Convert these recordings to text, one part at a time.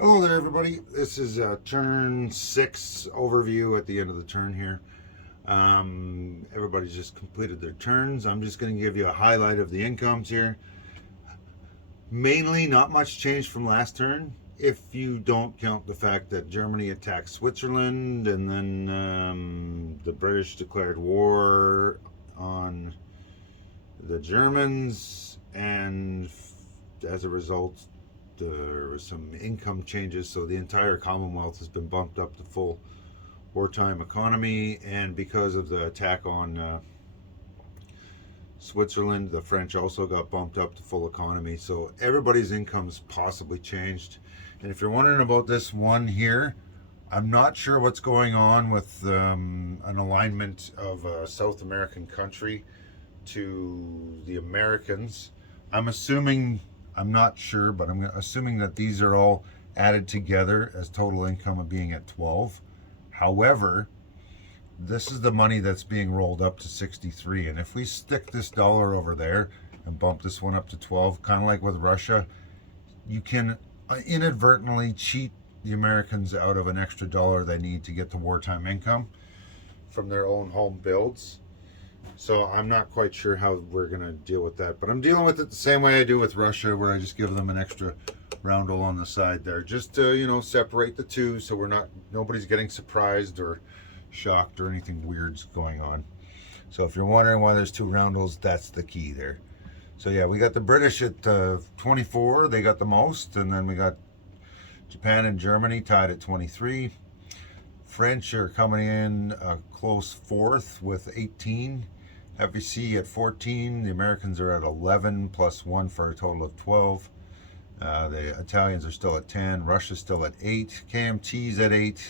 Hello there, everybody. This is turn 6 overview at the end of the turn here. Everybody's just completed their turns. I'm just going to give you a highlight of the incomes here. Mainly not much change from last turn, if you don't count the fact that Germany attacked Switzerland and then the British declared war on the Germans, and as a result there was some income changes, so the entire Commonwealth has been bumped up to full wartime economy. And because of the attack on Switzerland, the French also got bumped up to full economy, so everybody's income's possibly changed. And if you're wondering about this one here, I'm not sure what's going on with an alignment of a South American country to the Americans. I'm not sure, but I'm assuming that these are all added together as total income of being at 12. However, this is the money that's being rolled up to 63. And if we stick this dollar over there and bump this one up to 12, kind of like with Russia, you can inadvertently cheat the Americans out of an extra dollar they need to get the wartime income from their own home builds. So I'm not quite sure how we're going to deal with that. But I'm dealing with it the same way I do with Russia, where I just give them an extra roundel on the side there. Just to, separate the two so nobody's getting surprised or shocked or anything weird's going on. So if you're wondering why there's two roundels, that's the key there. So yeah, we got the British at 24. They got the most. And then we got Japan and Germany tied at 23. French are coming in a close fourth with 18. FEC at 14. The Americans are at 11 plus 1 for a total of 12. The Italians are still at 10. Russia's still at 8. KMT's at 8.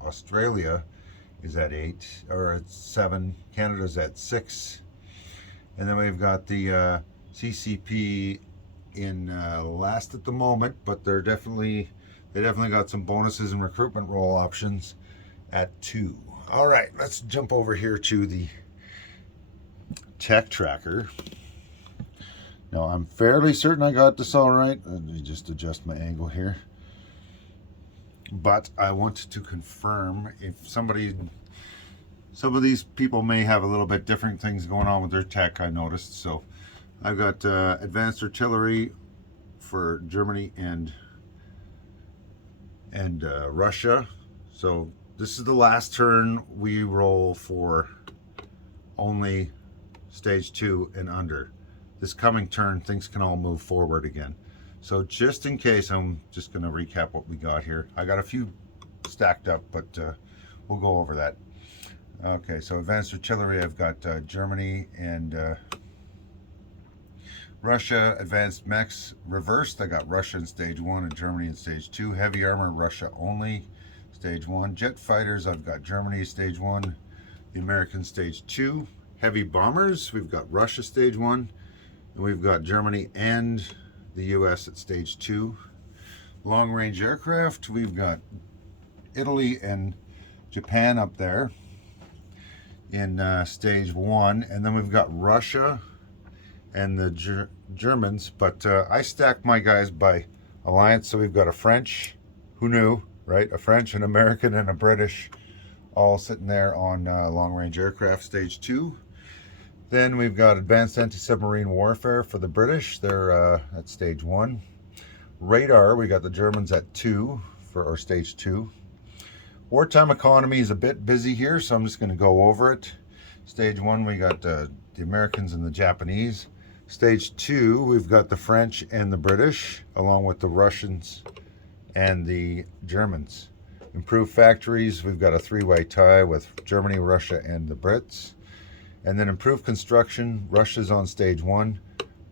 Australia is at 8, or at 7. Canada's at 6. And then we've got the CCP in last at the moment, but they definitely got some bonuses and recruitment roll options at 2. All right, let's jump over here to the tech tracker. Now, I'm fairly certain I got this all right. Let me just adjust my angle here. But I want to confirm if some of these people may have a little bit different things going on with their tech, I noticed. So I've got advanced artillery for Germany and Russia. So this is the last turn we roll for only stage 2 and under. This coming turn, things can all move forward again. So just in case, I'm just going to recap what we got here. I got a few stacked up, but we'll go over that. Okay, so advanced artillery, I've got Germany and Russia. Advanced mechs reversed, I got Russia in stage 1 and Germany in stage 2. Heavy armor, Russia only, stage 1. Jet fighters, I've got Germany stage 1, the Americans stage 2. Heavy bombers, we've got Russia stage 1, and we've got Germany and the US at stage 2. Long range aircraft, we've got Italy and Japan up there in stage 1, and then we've got Russia and the Germans, but I stacked my guys by alliance. So we've got a French, who knew, right? A French, an American, and a British all sitting there on long range aircraft stage 2. Then we've got advanced anti-submarine warfare for the British. They're at stage 1. Radar, we got the Germans at 2 for our stage 2. Wartime economy is a bit busy here, so I'm just going to go over it. Stage 1, we got the Americans and the Japanese. Stage 2, we've got the French and the British, along with the Russians and the Germans. Improved factories, we've got a 3-way tie with Germany, Russia, and the Brits. And then improved construction, Russia's on stage 1,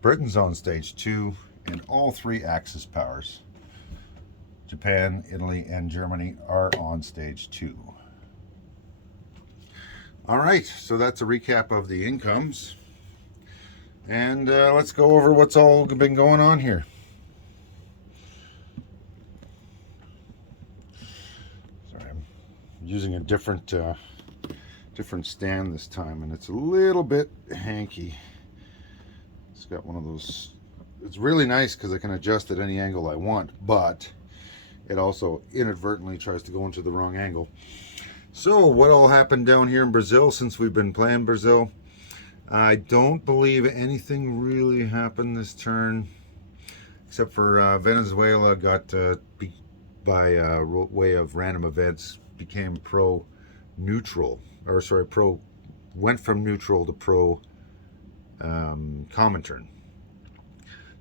Britain's on stage 2, and all 3 Axis powers, Japan, Italy, and Germany, are on stage 2. All right, so that's a recap of the incomes. And let's go over what's all been going on here. Sorry, I'm using a different stand this time, and it's a little bit hanky. It's got one of those, it's really nice because I can adjust at any angle I want, but it also inadvertently tries to go into the wrong angle. So what all happened down here in Brazil since we've been playing Brazil? I don't believe anything really happened this turn, except for Venezuela got, by way of random events, became pro-neutral, or sorry, went from neutral to pro-Cominturn.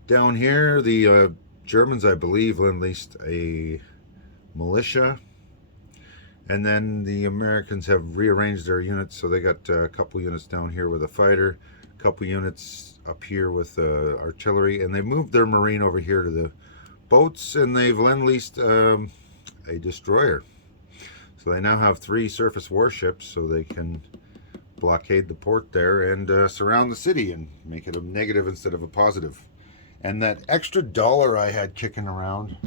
Down here, the Germans, I believe, enlisted a militia, and then the Americans have rearranged their units, so they got a couple units down here with a fighter, a couple units up here with artillery, and they moved their marine over here to the boats, and they've lend-leased a destroyer. So they now have 3 surface warships, so they can blockade the port there and surround the city and make it a negative instead of a positive. And that extra dollar I had kicking around,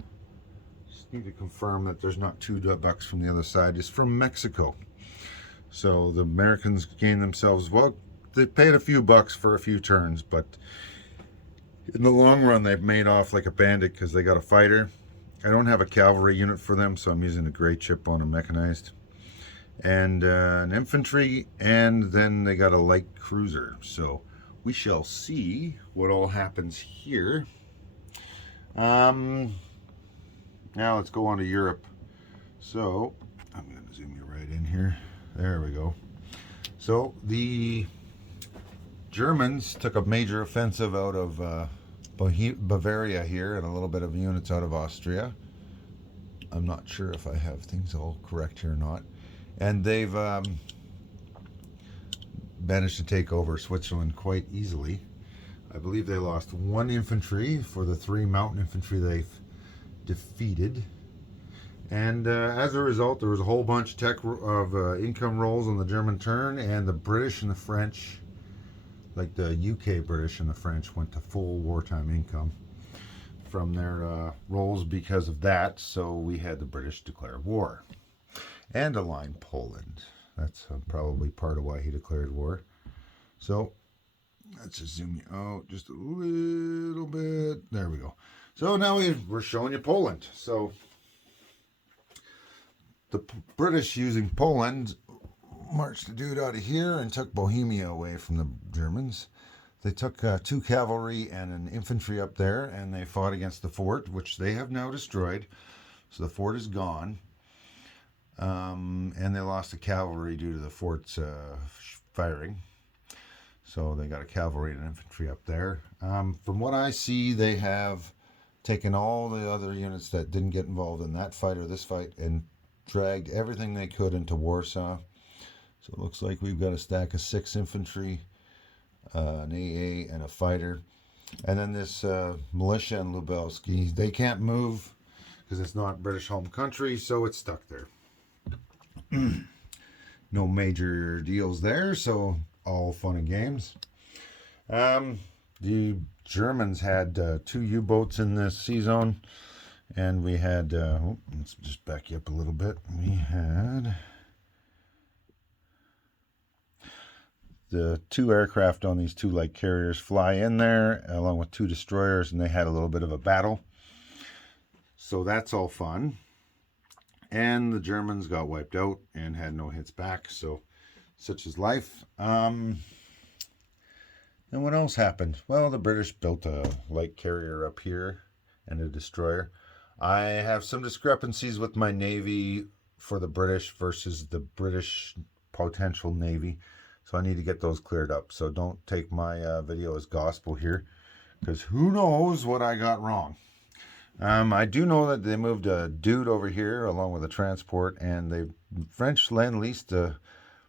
just need to confirm that there's not $2 from the other side, is from Mexico. So the Americans gained themselves, well, they paid a few bucks for a few turns, but in the long run they've made off like a bandit because they got a fighter. I don't have a cavalry unit for them, so I'm using a gray chip on a mechanized, and an infantry, and then they got a light cruiser. So we shall see what all happens here. Now let's go on to Europe. So I'm going to zoom you right in here. There we go. So the Germans took a major offensive out of Bavaria here, and a little bit of units out of Austria. I'm not sure if I have things all correct here or not. And they've managed to take over Switzerland quite easily. I believe they lost 1 infantry for the 3 mountain infantry they've defeated. And as a result, there was a whole bunch of income rolls on the German turn, and the British and the French, like the UK British and the French, went to full wartime income from their rolls because of that. So we had the British declare war and align Poland. That's probably part of why he declared war. So let's just zoom you out just a little bit. There we go. So now we're showing you Poland. So the British, using Poland, marched a dude out of here and took Bohemia away from the Germans. They took 2 cavalry and an infantry up there, and they fought against the fort, which they have now destroyed. So the fort is gone. And they lost the cavalry due to the fort's firing. So they got a cavalry and an infantry up there. From what I see, they have taken all the other units that didn't get involved in that fight or this fight and dragged everything they could into Warsaw. So it looks like we've got a stack of 6 infantry, an AA, and a fighter. And then this militia in Lubelski, they can't move because it's not British home country, so it's stuck there. No major deals there, so all fun and games. The Germans had 2 U-boats in this sea zone, and we had, let's just back you up a little bit. We had the 2 aircraft on these 2 light carriers fly in there, along with 2 destroyers, and they had a little bit of a battle. So that's all fun. And the Germans got wiped out and had no hits back, so such is life. And what else happened? Well, the British built a light carrier up here and a destroyer. I have some discrepancies with my Navy for the British versus the British potential Navy, so I need to get those cleared up. So don't take my video as gospel here, because who knows what I got wrong. I do know that they moved a dude over here along with a transport, and the French lend-leased a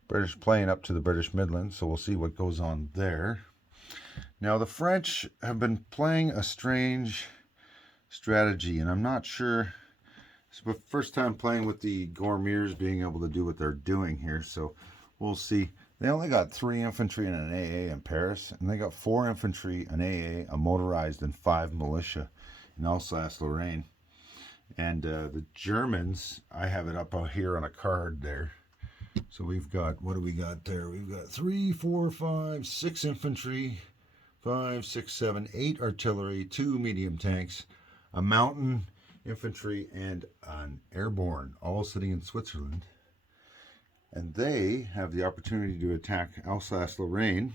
British plane up to the British Midlands, so we'll see what goes on there. Now, the French have been playing a strange strategy, and I'm not sure. It's the first time playing with the Gourmets being able to do what they're doing here, so we'll see. They only got 3 infantry and an AA in Paris, and they got 4 infantry, an AA, a motorized, and 5 militia in Alsace-Lorraine. And the Germans, I have it up out here on a card there. So we've got, what do we got there? We've got 3, 4, 5, 6 infantry, 5, 6, 7, 8 artillery, 2 medium tanks, a mountain infantry, and an airborne, all sitting in Switzerland. And they have the opportunity to attack Alsace-Lorraine,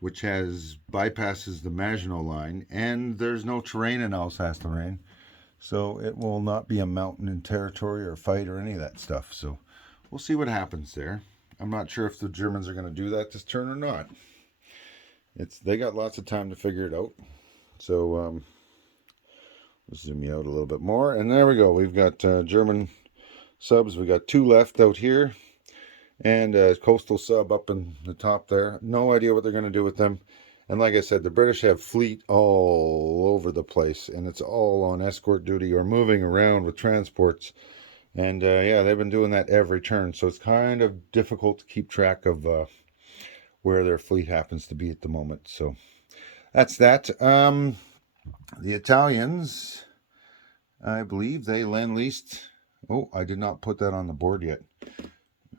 which bypasses the Maginot Line, and there's no terrain in Alsace-Lorraine, so it will not be a mountain in territory or fight or any of that stuff. So we'll see what happens there. I'm not sure if the Germans are going to do that this turn or not. They got lots of time to figure it out. So let's zoom you out a little bit more, and there we go. We've got German subs. We got 2 left out here, and a coastal sub up in the top there. No idea what they're going to do with them. And like I said, the British have fleet all over the place, and it's all on escort duty or moving around with transports. And yeah, they've been doing that every turn, so it's kind of difficult to keep track of where their fleet happens to be at the moment. So that's that. The Italians, I believe they lend-leased. Oh, I did not put that on the board yet.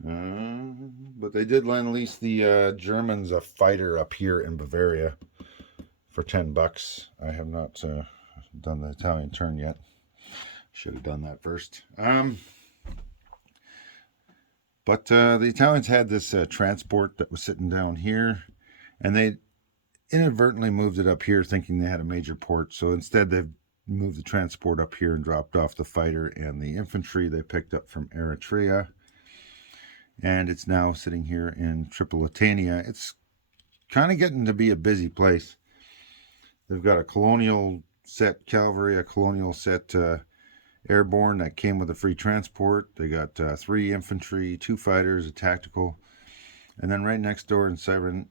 But they did lend-lease the Germans a fighter up here in Bavaria for $10. I have not done the Italian turn yet. Should have done that first. But the Italians had this transport that was sitting down here, and they inadvertently moved it up here thinking they had a major port. So instead they've moved the transport up here and dropped off the fighter and the infantry they picked up from Eritrea. And it's now sitting here in Tripolitania. It's kind of getting to be a busy place. They've got a colonial set cavalry, a colonial set airborne that came with a free transport. They got 3 infantry, 2 fighters, a tactical. And then right next door in Cyrenaica,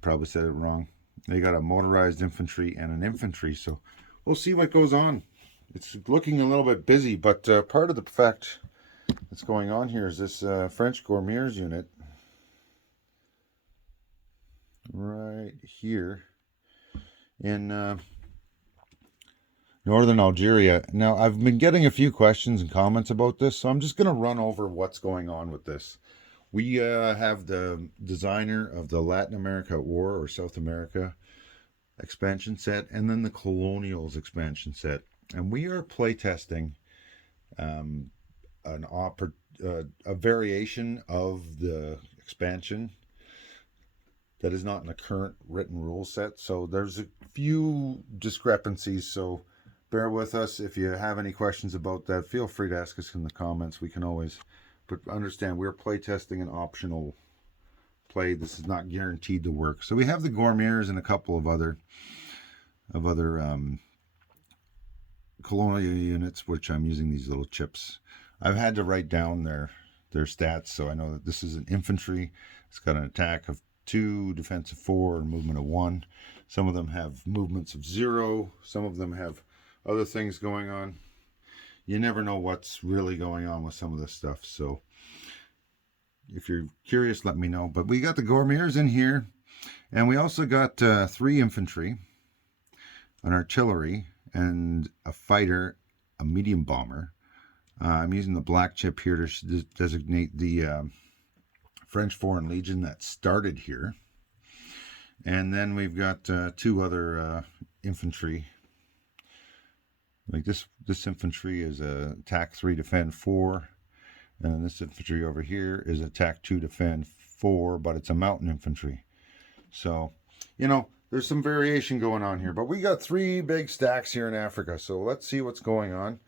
probably said it wrong, they got a motorized infantry and an infantry. So we'll see what goes on. It's looking a little bit busy, but part of the fact that's going on here is this French Gourmet unit right here in northern Algeria. Now, I've been getting a few questions and comments about this, so I'm just going to run over what's going on with this. We have the designer of the Latin America War or South America expansion set, and then the Colonials expansion set. And we are playtesting a variation of the expansion that is not in the current written rule set. So there's a few discrepancies, so bear with us. If you have any questions about that, feel free to ask us in the comments. We can always, but understand we're playtesting an optional play. This is not guaranteed to work. So we have the Gourmets and a couple of other colonial units, which I'm using these little chips. I've had to write down their stats, so I know that this is an infantry. It's got an attack of 2, defense of 4, and movement of 1. Some of them have movements of 0. Some of them have other things going on. You never know what's really going on with some of this stuff. So if you're curious, let me know. But we got the Gourmets in here, and we also got 3 infantry, an artillery, and a fighter, a medium bomber. I'm using the black chip here to designate the French Foreign Legion that started here. And then we've got 2 other infantry. Like this infantry is attack 3, defend 4. And then this infantry over here is attack 2, defend 4, but it's a mountain infantry. So, you know, there's some variation going on here. But we got 3 big stacks here in Africa. So let's see what's going on.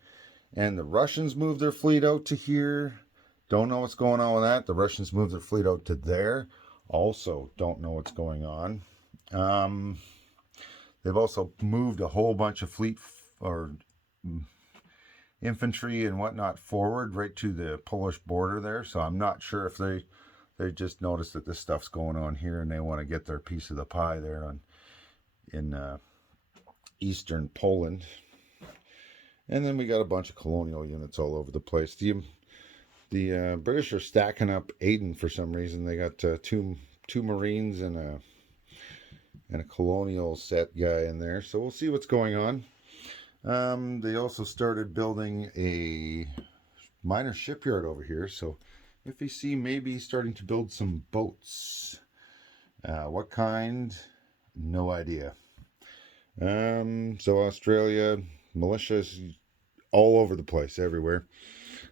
And the Russians moved their fleet out to here. Don't know what's going on with that. The Russians moved their fleet out to there. Also don't know what's going on. They've also moved a whole bunch of fleet or infantry and whatnot forward right to the Polish border there. So I'm not sure if they just noticed that this stuff's going on here and they want to get their piece of the pie there in eastern Poland. And then we got a bunch of colonial units all over the place. The British are stacking up Aden for some reason. They got two Marines and a colonial set guy in there. So we'll see what's going on. They also started building a minor shipyard over here. So if you see, maybe starting to build some boats. What kind? No idea. So Australia, militia's all over the place, everywhere.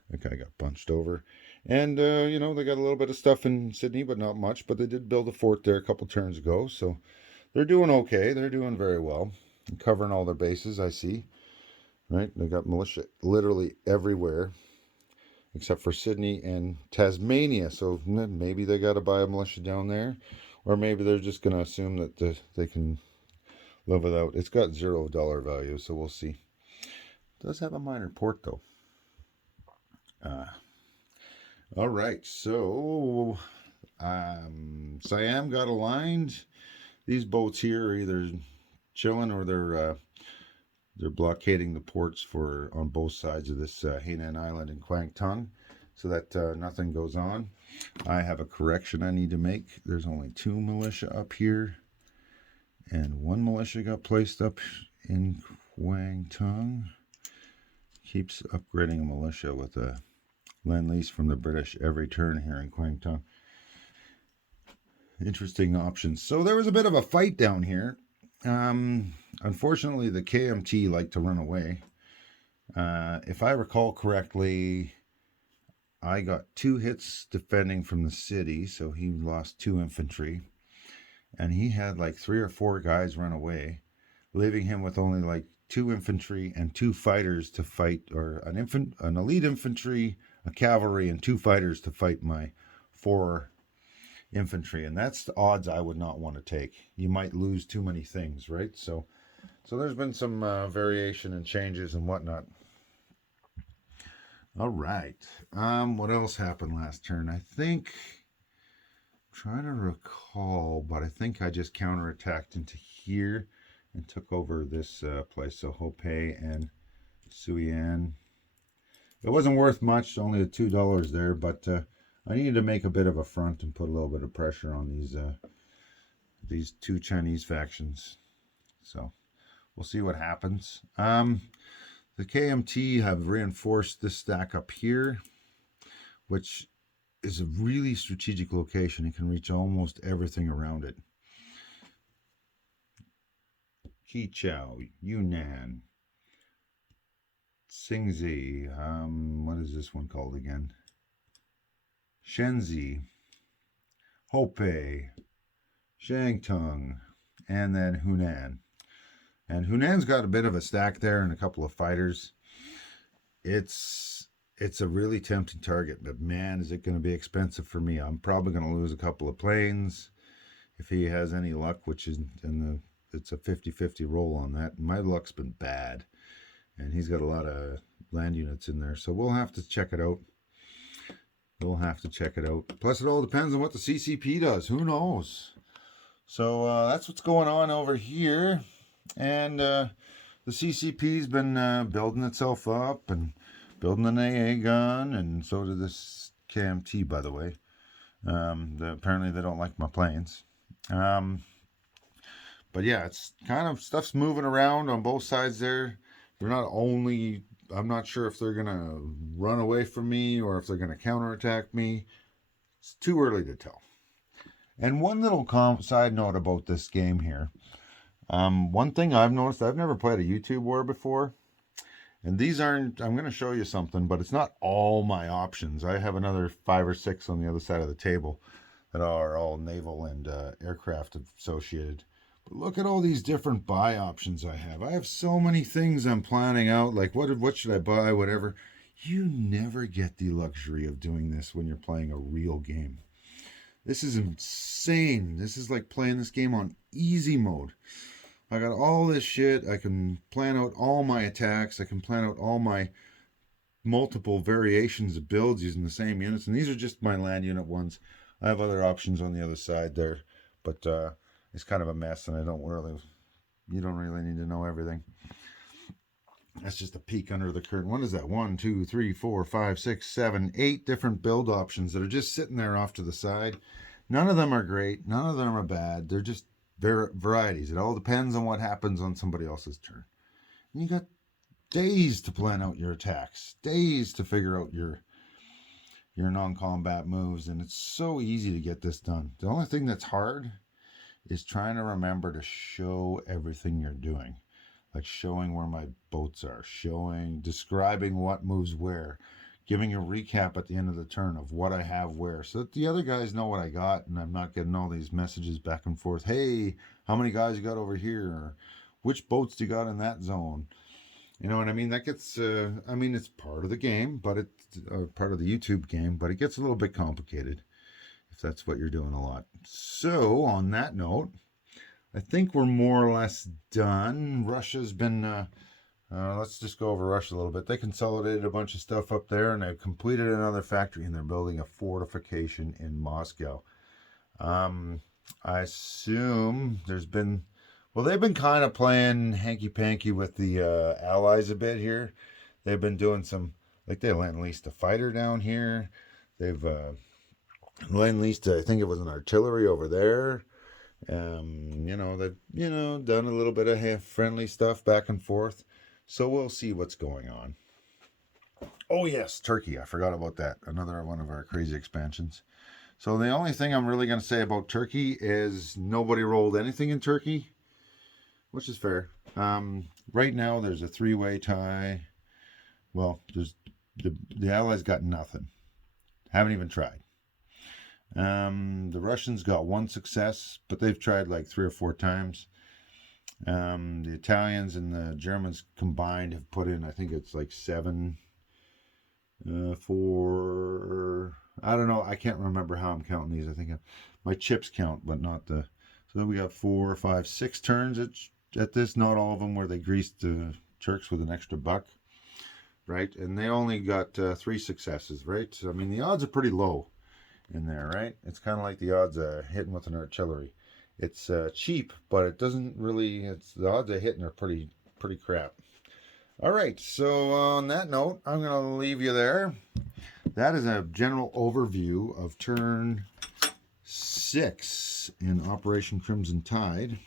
That guy got punched over. And, you know, they got a little bit of stuff in Sydney, but not much. But they did build a fort there a couple turns ago. So they're doing okay. They're doing very well. Covering all their bases, I see. Right? They got militia literally everywhere except for Sydney and Tasmania. So maybe they got to buy a militia down there. Or maybe they're just going to assume that they can live without. It's got $0 value, so we'll see. It does have a minor port, though. All right, so Siam got aligned. These boats here are either chilling or they're blockading the ports for on both sides of this Hainan Island in Kwang Tung, so that nothing goes on. I have a correction I need to make. There's only 2 militia up here, and 1 militia got placed up in Kwang Tung. Keeps upgrading a militia with a Lend-Lease from the British every turn here in Kwang Tung. Interesting options. So there was a bit of a fight down here. Unfortunately, the KMT like to run away. If I recall correctly, I got 2 hits defending from the city, so he lost 2 infantry. And he had like 3 or 4 guys run away, leaving him with only like 2 infantry and 2 fighters to fight, or an elite infantry, a cavalry, and 2 fighters to fight my 4 infantry. And that's the odds I would not want to take. You might lose too many things, right? So there's been some variation and changes and whatnot. All right. What else happened last turn? I think, I'm trying to recall, but I think I just counterattacked into here and took over this place. So Hope and Suyan. It wasn't worth much, only $2 there, but I needed to make a bit of a front and put a little bit of pressure on these 2 Chinese factions. So we'll see what happens. The KMT have reinforced this stack up here, which is a really strategic location. It can reach almost everything around it. Qichao, Yunnan, Xingzi, what is this one called again? Shenzi, Hopei, Shangtung, and then Hunan. And Hunan's got a bit of a stack there and a couple of fighters. It's a really tempting target, but man, is it going to be expensive for me. I'm probably going to lose a couple of planes if he has any luck, which is it's a 50-50 roll on that. My luck's been bad, and he's got a lot of land units in there, so we'll have to check it out. Plus, it all depends on what the CCP does. Who knows? So that's what's going on over here. And the CCP's been building itself up and building an AA gun, and so did this KMT, by the way. Apparently they don't like my planes. But yeah, it's kind of stuff's moving around on both sides there. They're not only, I'm not sure if they're going to run away from me or if they're going to counterattack me. It's too early to tell. And one little side note about this game here. One thing I've noticed, I've never played a YouTube war before. And these aren't, I'm going to show you something, but it's not all my options. I have another 5 or 6 on the other side of the table that are all naval and aircraft associated. But look at all these different buy options I have. I have so many things I'm planning out, like what should I buy, whatever. You never get the luxury of doing this when you're playing a real game. This is insane. This is like playing this game on easy mode. I got all this shit. I can plan out all my attacks. I can plan out all my multiple variations of builds using the same units. And these are just my land unit ones. I have other options on the other side there. But it's kind of a mess, and you don't really need to know everything. That's just a peek under the curtain. What is that? 1, 2, 3, 4, 5, 6, 7, 8 different build options that are just sitting there off to the side. None of them are great. None of them are bad. They're just varieties. It all depends on what happens on somebody else's turn. And you got days to plan out your attacks, days to figure out your non-combat moves, and it's so easy to get this done. The only thing that's hard is trying to remember to show everything you're doing. Like showing where my boats are, describing what moves where, giving a recap at the end of the turn of what I have where, so that the other guys know what I got, and I'm not getting all these messages back and forth. Hey, how many guys you got over here? Or which boats do you got in that zone? You know what I mean? That gets, I mean, it's part of the game, but it's part of the YouTube game, but it gets a little bit complicated if that's what you're doing a lot. So, on that note, I think we're more or less done. Russia's been, let's just go over Russia a little bit. They consolidated a bunch of stuff up there, and they've completed another factory, and they're building a fortification in Moscow. I assume there's been, well, they've been kind of playing hanky-panky with the allies a bit here. They've been doing some, like they lend-leased a fighter down here. They've lend-leased, I think it was an artillery over there. They've done a little bit of friendly stuff back and forth. So we'll see what's going on. Oh yes, Turkey. I forgot about that. Another one of our crazy expansions. So the only thing I'm really going to say about Turkey is nobody rolled anything in Turkey, which is fair. Right now there's a 3-way tie. Well, there's the Allies got nothing. Haven't even tried. The Russians got 1 success, but they've tried like 3 or 4 times. The Italians and the Germans combined have put in, I think it's like 7 for, I don't know, I can't remember how I'm counting these. I think my chips count, but not the, so we got 4, 5, 6 turns at this, not all of them where they greased the Turks with an extra buck, right? And they only got 3 successes, right? So, I mean, the odds are pretty low in there, right? It's kind of like the odds of hitting with an artillery. It's cheap, but it doesn't really, it's the odds of hitting are pretty crap. All right, so on that note, I'm going to leave you there. That is a general overview of turn 6 in Operation Crimson Tide.